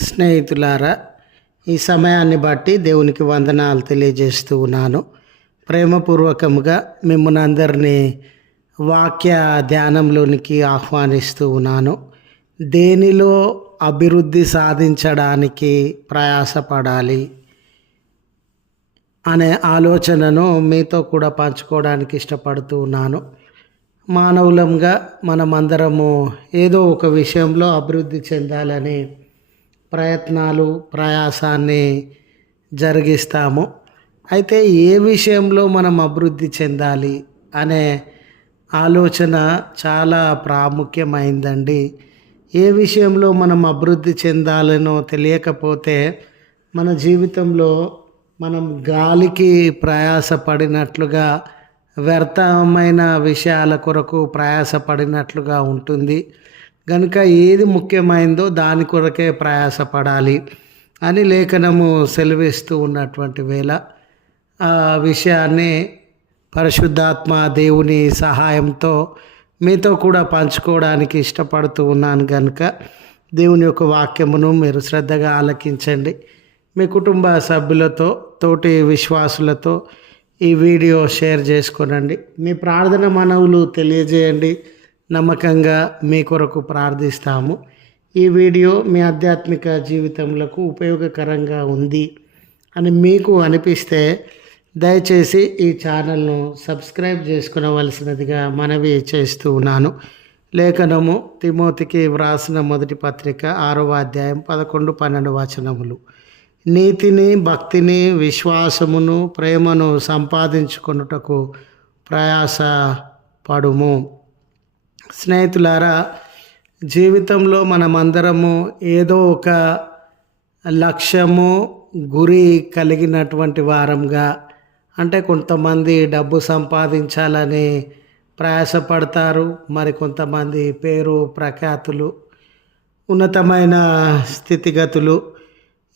స్నేహితులారా ఈ సమయాన్ని బట్టి దేవునికి వందనాలు తెలియజేస్తూ ఉన్నాను. ప్రేమపూర్వకముగా మిమ్మల్ని అందరినీ వాక్య ధ్యానంలోనికి ఆహ్వానిస్తూ ఉన్నాను. దేనిలో అభివృద్ధి సాధించడానికి ప్రయాసపడాలి అనే ఆలోచనను మీతో కూడా పంచుకోవడానికి ఇష్టపడుతూ ఉన్నాను. మానవులంగా మనమందరము ఏదో ఒక విషయంలో అభివృద్ధి చెందాలని ప్రయత్నాలు ప్రయాసాన్ని జరిగిస్తాము. అయితే ఏ విషయంలో మనం అభివృద్ధి చెందాలి అనే ఆలోచన చాలా ప్రాముఖ్యమైందండి. ఏ విషయంలో మనం అభివృద్ధి చెందాలనో తెలియకపోతే మన జీవితంలో మనం గాలికి ప్రయాసపడినట్లుగా వ్యర్థమైన విషయాల కొరకు ప్రయాసపడినట్లుగా ఉంటుంది. కనుక ఏది ముఖ్యమైందో దాని కొరకే ప్రయాసపడాలి అని లేఖనము సెలవిస్తూ ఉన్నటువంటి వేళ ఆ విషయాన్ని పరిశుద్ధాత్మ దేవుని సహాయంతో మీతో కూడా పంచుకోవడానికి ఇష్టపడుతూ ఉన్నాను కనుక దేవుని యొక్క వాక్యమును మీరు శ్రద్ధగా ఆలకించండి. మీ కుటుంబ సభ్యులతో తోటి విశ్వాసులతో ఈ వీడియో షేర్ చేసుకోనండి. మీ ప్రార్థన మనవులు తెలియజేయండి. నమ్మకంగా మీ కొరకు ప్రార్థిస్తాము. ఈ వీడియో మీ ఆధ్యాత్మిక జీవితంలో ఉపయోగకరంగా ఉంది అని మీకు అనిపిస్తే దయచేసి ఈ ఛానల్ను సబ్స్క్రైబ్ చేసుకునవలసినదిగా మనవి చేస్తూ ఉన్నాను. లేఖనము తిమోతికి వ్రాసిన మొదటి పత్రిక ఆరవ అధ్యాయం పదకొండు పన్నెండు వచనములు. నీతిని భక్తిని విశ్వాసమును ప్రేమను సంపాదించుకొనుటకు ప్రయాస పడుము స్నేహితులారా జీవితంలో మనమందరము ఏదో ఒక లక్ష్యము గురి కలిగినటువంటి వారంగా అంటే కొంతమంది డబ్బు సంపాదించాలని ప్రయాసపడతారు మరి కొంతమంది పేరు ప్రఖ్యాతులు ఉన్నతమైన స్థితిగతులు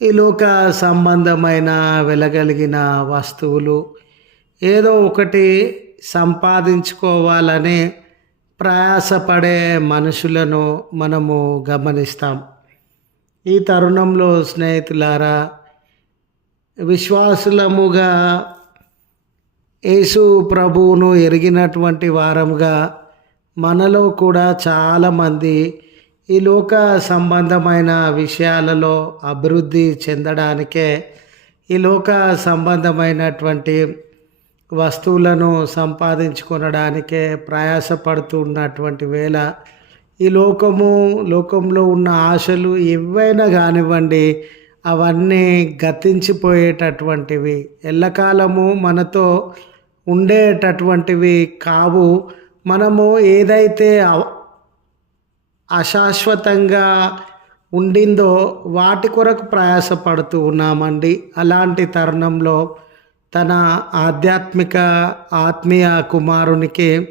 ఈ లోక సంబంధమైన వెలగలిగిన వస్తువులు ఏదో ఒకటి సంపాదించుకోవాలని ప్రయాసపడే మనుషులను మనము గమనిస్తాం. ఈ తరుణంలో స్నేహితులారా విశ్వాసులముగా యేసు ప్రభువును ఎరిగినటువంటి వారముగా మనలో కూడా చాలామంది ఈ లోక సంబంధమైన విషయాలలో అభివృద్ధి చెందడానికే ఈ లోక సంబంధమైనటువంటి వస్తువులను సంపాదించుకొనడానికే ప్రయాసపడుతున్నటువంటి వేళ ఈ లోకము లోకంలో ఉన్న ఆశలు ఏవైనా కానివ్వండి అవన్నీ గతించిపోయేటటువంటివి. ఎల్లకాలము మనతో ఉండేటటువంటివి కావు. మనము ఏదైతే అశాశ్వతంగా ఉండిందో వాటి కొరకు ప్రయాసపడుతూ ఉన్నామండి. అలాంటి తరుణంలో తన ఆధ్యాత్మిక ఆత్మీయ కుమారునికి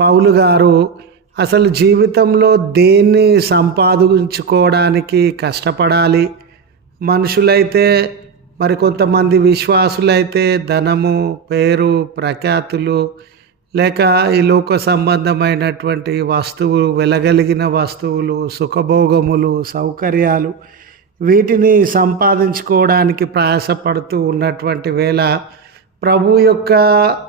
పౌలు గారు అసలు జీవితంలో దేన్ని సంపాదించుకోవడానికి కష్టపడాలి? మనుషులైతే మరి కొంతమంది విశ్వాసులైతే ధనము పేరు ప్రఖ్యాతులు లేక ఈ లోక సంబంధమైనటువంటి వస్తువులు వెలగలిగిన వస్తువులు సుఖభోగములు సౌకర్యాలు వీటిని సంపాదించుకోవడానికి ప్రయాసపడుతూ ఉన్నటువంటి వేళ ప్రభు యొక్క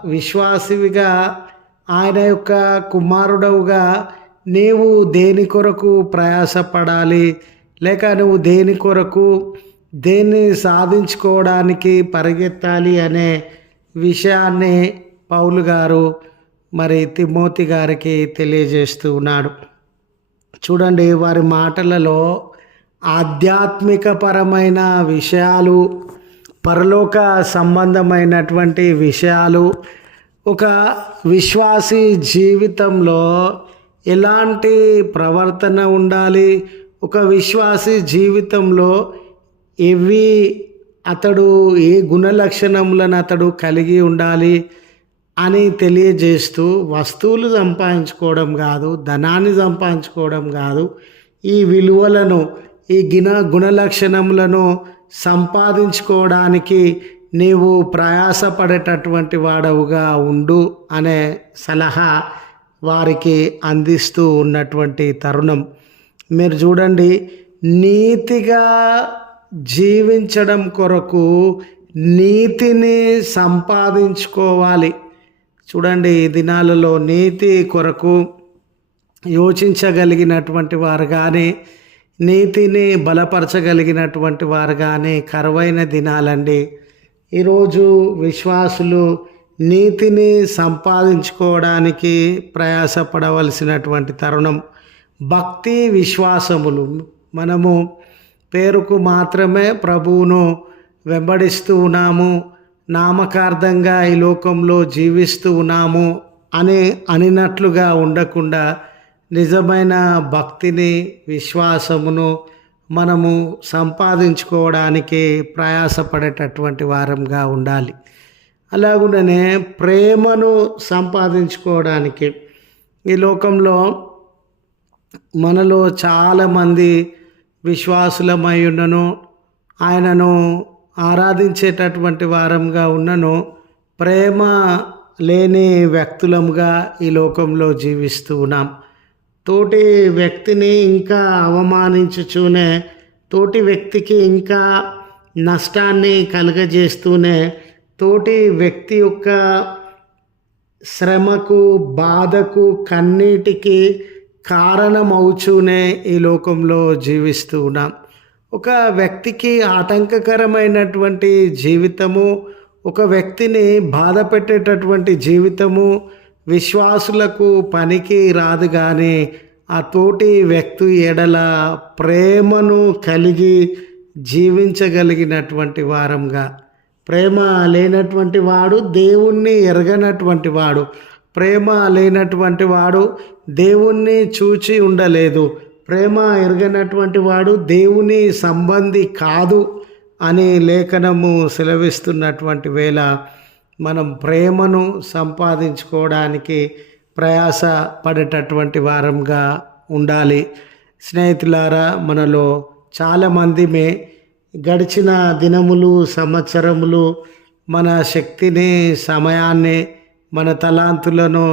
విశ్వాసివిగా ఆయన యొక్క కుమారుడవుగా నీవు దేని కొరకు ప్రయాసపడాలి? లేక నువ్వు దేని కొరకు దేన్ని సాధించుకోవడానికి పరిగెత్తాలి అనే విషయాన్ని పౌలు గారు మరి తిమోతి గారికి తెలియజేస్తూ ఉన్నాడు. చూడండి వారి మాటలలో ఆధ్యాత్మికపరమైన విషయాలు పరలోక సంబంధమైనటువంటి విషయాలు ఒక విశ్వాసి జీవితంలో ఎలాంటి ప్రవర్తన ఉండాలి ఒక విశ్వాసి జీవితంలో ఎవి అతడు ఏ గుణ లక్షణములను అతడు కలిగి ఉండాలి అని తెలియజేస్తూ వస్తువులు సంపాదించుకోవడం కాదు ధనాన్ని సంపాదించుకోవడం కాదు ఈ విలువలను ఈ గుణ గుణలక్షణములను సంపాదించుకోవడానికి నీవు ప్రయాసపడేటటువంటి వాడవుగా ఉండు అనే సలహా వారికి అందిస్తూ ఉన్నటువంటి తరుణం. మీరు చూడండి నీతిగా జీవించడం కొరకు నీతిని సంపాదించుకోవాలి. చూడండి ఈ దినాలలో నీతి కొరకు యోచించగలిగినటువంటి వారు కానీ నీతిని బలపరచగలిగినటువంటి వారు కానీ కరువైన దినాలండి. ఈరోజు విశ్వాసులు నీతిని సంపాదించుకోవడానికి ప్రయాసపడవలసినటువంటి తరుణం భక్తి విశ్వాసములు. మనము పేరుకు మాత్రమే ప్రభువును వెంబడిస్తూ ఉన్నాము నామకార్థంగా ఈ లోకంలో జీవిస్తూ ఉన్నాము అని అనినట్లుగా ఉండకుండా నిజమైన భక్తిని విశ్వాసమును మనము సంపాదించుకోవడానికి ప్రయాసపడేటటువంటి వారంగా ఉండాలి. అలాగుండానే ప్రేమను సంపాదించుకోవడానికి ఈ లోకంలో మనలో చాలామంది విశ్వాసులమై ఉన్నను ఆయనను ఆరాధించేటటువంటి వారంగా ఉన్నను ప్రేమ లేని వ్యక్తులముగా ఈ లోకంలో జీవిస్తూ ఉన్నాం. తోటి వ్యక్తిని ఇంకా అవమానించుచూనే తోటి వ్యక్తికి ఇంకా నష్టాన్ని కలుగజేస్తూనే తోటి వ్యక్తి యొక్క శ్రమకు బాధకు కన్నీటికి కారణమవుచూనే ఈ లోకంలో జీవిస్తూ ఉన్నాం. ఒక వ్యక్తికి ఆటంకకరమైనటువంటి జీవితము ఒక వ్యక్తిని బాధ పెట్టేటటువంటి జీవితము విశ్వాసులకు పనికి రాదు కానీ ఆ తోటి వ్యక్తి ఎడల ప్రేమను కలిగి జీవించగలిగినటువంటి వారంగా. ప్రేమ లేనటువంటి వాడు దేవుణ్ణి ఎరగనటువంటి వాడు. ప్రేమ లేనటువంటి వాడు దేవుణ్ణి చూచి ఉండలేదు. ప్రేమ ఎరగనటువంటి వాడు దేవుని సంబంధి కాదు అని లేఖనము సెలవిస్తున్నటువంటి వేళ మనం ప్రేమను సంపాదించుకోవడానికి ప్రయాస పడేటటువంటి వారంగా ఉండాలి. స్నేహితులారా మనలో చాలామందిమే గడిచిన దినములు సంవత్సరములు మన శక్తిని సమయాన్ని మన తలాంతులను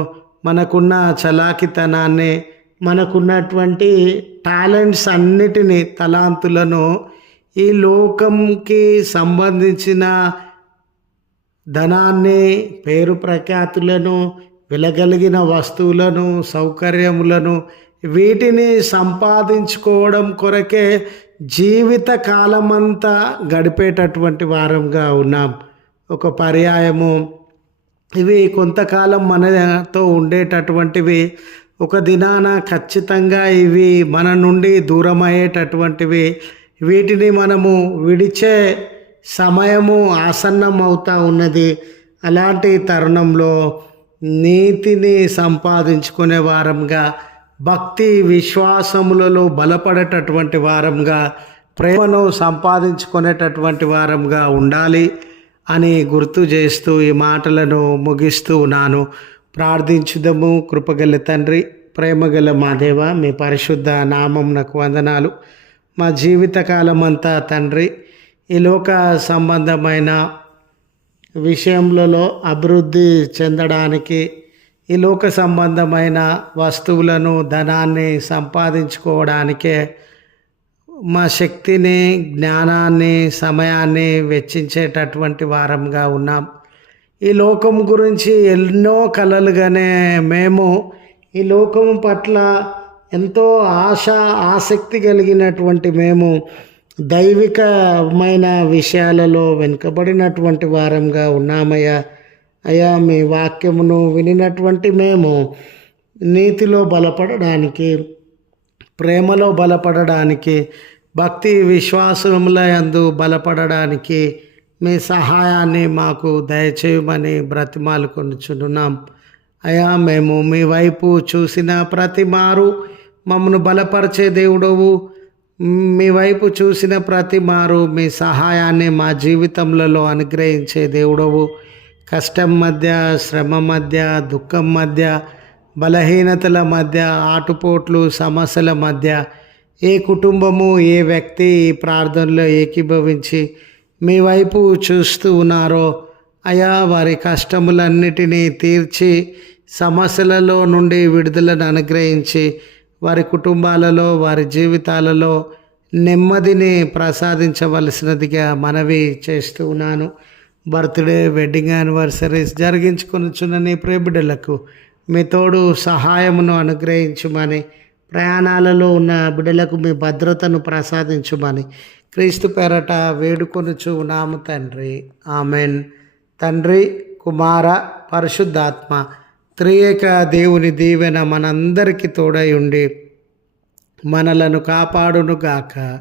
మనకున్న చలాకితనాన్ని మనకున్నటువంటి టాలెంట్స్ అన్నిటినీ తలాంతులను ఈ లోకంకి సంబంధించిన ధనాన్ని పేరు ప్రఖ్యాతులను విలగలిగిన వస్తువులను సౌకర్యములను వీటిని సంపాదించుకోవడం కొరకే జీవిత కాలమంతా గడిపేటటువంటి వారంగా ఉన్నాం. ఒక పర్యాయము. ఇవి కొంతకాలం మనతో ఉండేటటువంటివి. ఒక దినాన ఖచ్చితంగా ఇవి మన నుండి దూరం అయ్యేటటువంటివి వీటిని మనము విడిచే సమయము ఆసన్నమవుతా ఉన్నది. అలాంటి తరుణంలో నీతిని సంపాదించుకునే వారంగా భక్తి విశ్వాసములలో బలపడేటటువంటి వారంగా ప్రేమను సంపాదించుకునేటటువంటి వారంగా ఉండాలి అని గుర్తు చేస్తూ ఈ మాటలను ముగిస్తూ నాను ప్రార్థించుదము. కృపగల తండ్రి ప్రేమగల మాదేవ మీ పరిశుద్ధ నామం నాకు వందనాలు. మా జీవితకాలమంతా తండ్రి ఈ లోక సంబంధమైన విషయములలో అభివృద్ధి చెందడానికి ఈ లోక సంబంధమైన వస్తువులను ధనాన్ని సంపాదించుకోవడానికే మా శక్తిని జ్ఞానాన్ని సమయాన్ని వెచ్చించేటటువంటి వారంగా ఉన్నాం. ఈ లోకం గురించి ఎన్నో కలలుగానే మేము ఈ లోకం పట్ల ఎంతో ఆశ ఆసక్తి కలిగినటువంటి మేము దైవికమైన విషయాలలో వెనుకబడినటువంటి వారంగా ఉన్నామయ్యా. అయ్యా మీ వాక్యమును వినినటువంటి మేము నీతిలో బలపడడానికి ప్రేమలో బలపడడానికి భక్తి విశ్వాసముల యందు బలపడడానికి మీ సహాయాన్ని మాకు దయచేయమని బ్రతిమాలు కొనుచున్నాం. అయా మేము మీ వైపు చూసిన ప్రతి మారు మమ్మను బలపరిచే దేవుడవు. మీ వైపు చూసిన ప్రతి మారు మీ సహాయాన్ని మా జీవితంలో అనుగ్రహించే దేవుడవు. కష్టం మధ్య శ్రమ మధ్య దుఃఖం మధ్య బలహీనతల మధ్య ఆటుపోట్లు సమస్యల మధ్య ఏ కుటుంబము ఏ వ్యక్తి ఈ ప్రార్థనలో ఏకీభవించి మీ వైపు చూస్తూ ఉన్నారో అయా వారి కష్టములన్నిటినీ తీర్చి సమస్యలలో నుండి విడుదలను అనుగ్రహించి వారి కుటుంబాలలో వారి జీవితాలలో నెమ్మదిని ప్రసాదించవలసినదిగా మనవి చేస్తూ ఉన్నాను. బర్త్డే వెడ్డింగ్ యానివర్సరీస్ జరిగించుకొనిచున్న నీ ప్రేబిడ్డలకు మీ తోడు సహాయమును అనుగ్రహించుమని ప్రయాణాలలో ఉన్న బిడ్డలకు మీ భద్రతను ప్రసాదించుమని క్రీస్తు పేరట వేడుకొనుచు ఉన్నాము తండ్రి. ఆమెన్. తండ్రి కుమార పరిశుద్ధాత్మ త్రియేక దేవుని దీవెన మనందరికీ తోడై ఉండి మనలను కాపాడునుగాక.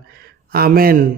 ఆమెన్.